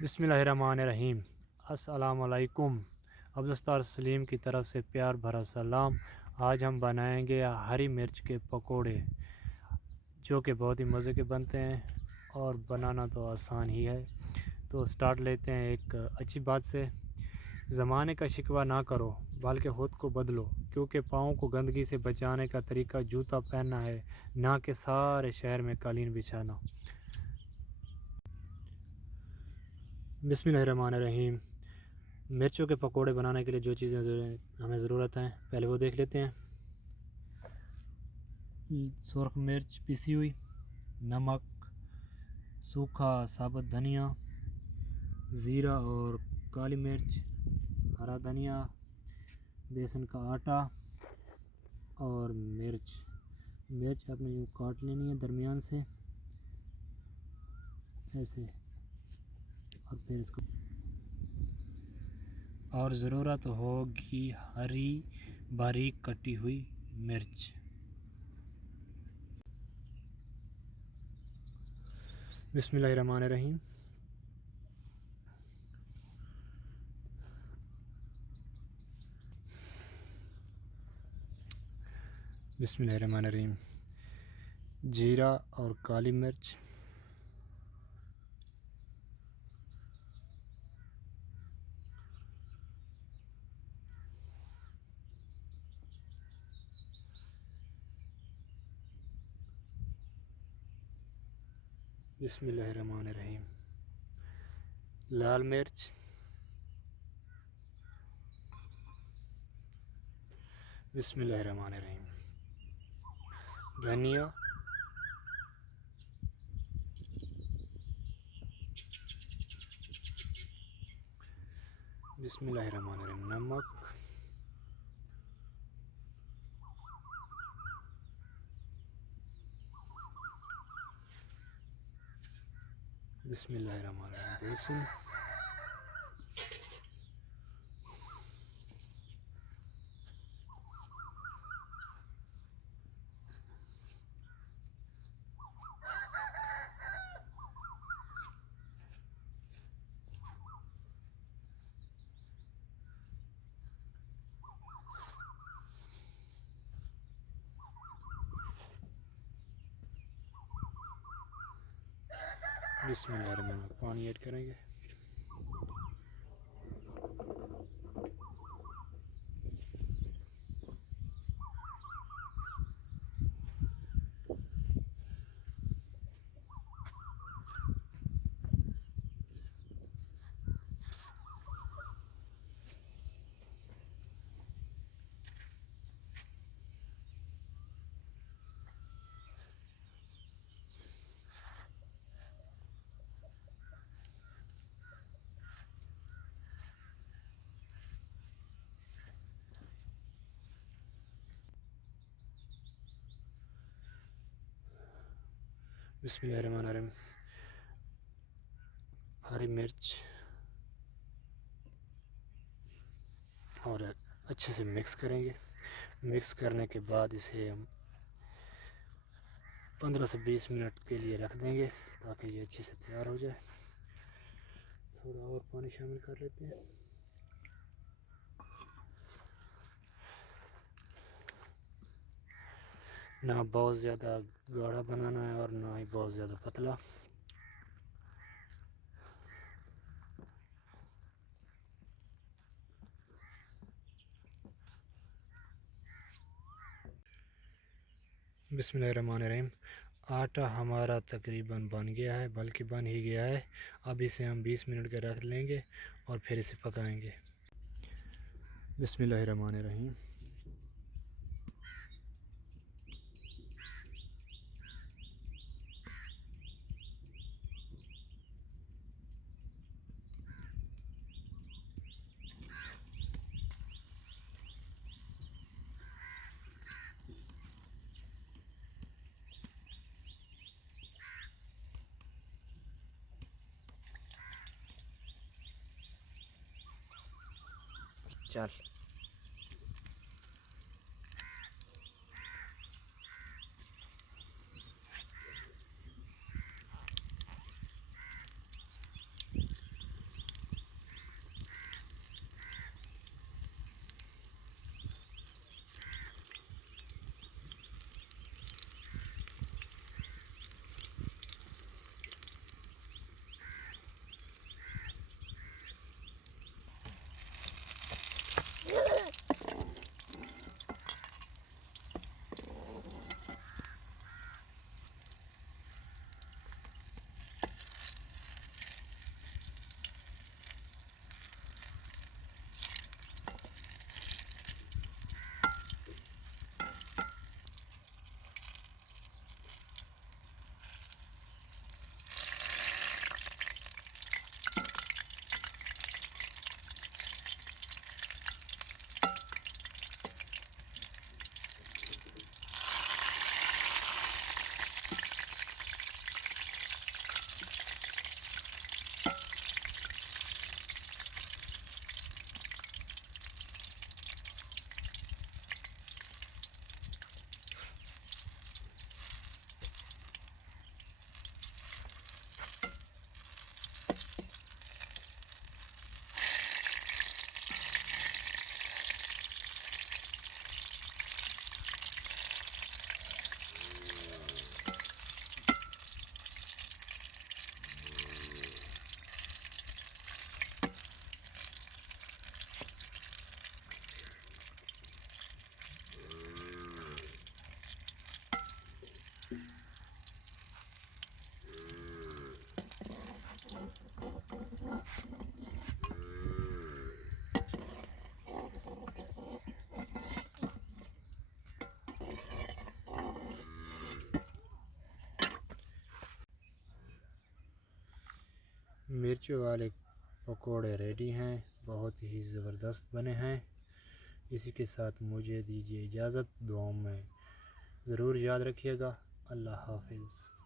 बिस्मिल्लाहिर्रहमानिर्रहीम। अस्सलाम वालेकुम। अब्दुस्तार सलीम की तरफ से प्यार भरा सलाम। आज हम बनाएंगे हरी मिर्च के पकोड़े, जो कि बहुत ही मज़े के बनते हैं और बनाना तो आसान ही है। तो स्टार्ट लेते हैं एक अच्छी बात से। ज़माने का शिकवा ना करो बल्कि ख़ुद को बदलो, क्योंकि पाँव को गंदगी से बचाने का तरीका जूता पहनना है, ना कि सारे शहर में कालीन बिछाना। बिस्मिल्लाहिर्रहमानिर्रहीम। मिर्चों के पकोड़े बनाने के लिए जो चीज़ें हमें ज़रूरत है पहले वो देख लेते हैं। सुरख मिर्च पिसी हुई, नमक, सूखा साबुत धनिया, ज़ीरा और काली मिर्च, हरा धनिया, बेसन का आटा और मिर्च। मिर्च आपने यूँ काट लेनी है दरमियान से ऐसे, और फिर इसको और ज़रूरत होगी हरी बारीक कटी हुई मिर्च। बिस्मिल्लाहिर्रहमानिर्रहीम। बिस्मिल्लाहिर्रहमानिर्रहीम। जीरा और काली मिर्च, बिस्मिल्लाहिर्रहमानिर्रहीम। लाल मिर्च, बिस्मिल्लाहिर्रहमानिर्रहीम। धनिया, बिस्मिल्लाहिर्रहमानिर्रहीम। नमक, बिस्मिल्लाहिर्रहमानिर्रहीम। बेसन, बिस्मिल्लाहिर्रहमानिर्रहीम। पानी ऐड करेंगे। बिस्मिल्लाहिर्रहमानिर्रहीम। हरी मिर्च और अच्छे से मिक्स करेंगे। मिक्स करने के बाद इसे हम 15 से 20 मिनट के लिए रख देंगे ताकि ये अच्छे से तैयार हो जाए। थोड़ा और पानी शामिल कर लेते हैं। ना बहुत ज़्यादा गाढ़ा बनाना है और ना ही बहुत ज़्यादा पतला। बिस्मिल्लाहिर्रहमानिर्रहीम। आटा हमारा तकरीबन बन गया है, बल्कि बन ही गया है। अब इसे हम 20 मिनट के रख लेंगे और फिर इसे पकाएंगे। बिस्मिल्लाहिर्रहमानिर्रहीम। चल मिर्च वाले पकोड़े रेडी हैं, बहुत ही ज़बरदस्त बने हैं। इसी के साथ मुझे दीजिए इजाज़त, दुआओं में ज़रूर याद रखिएगा। अल्लाह हाफिज़।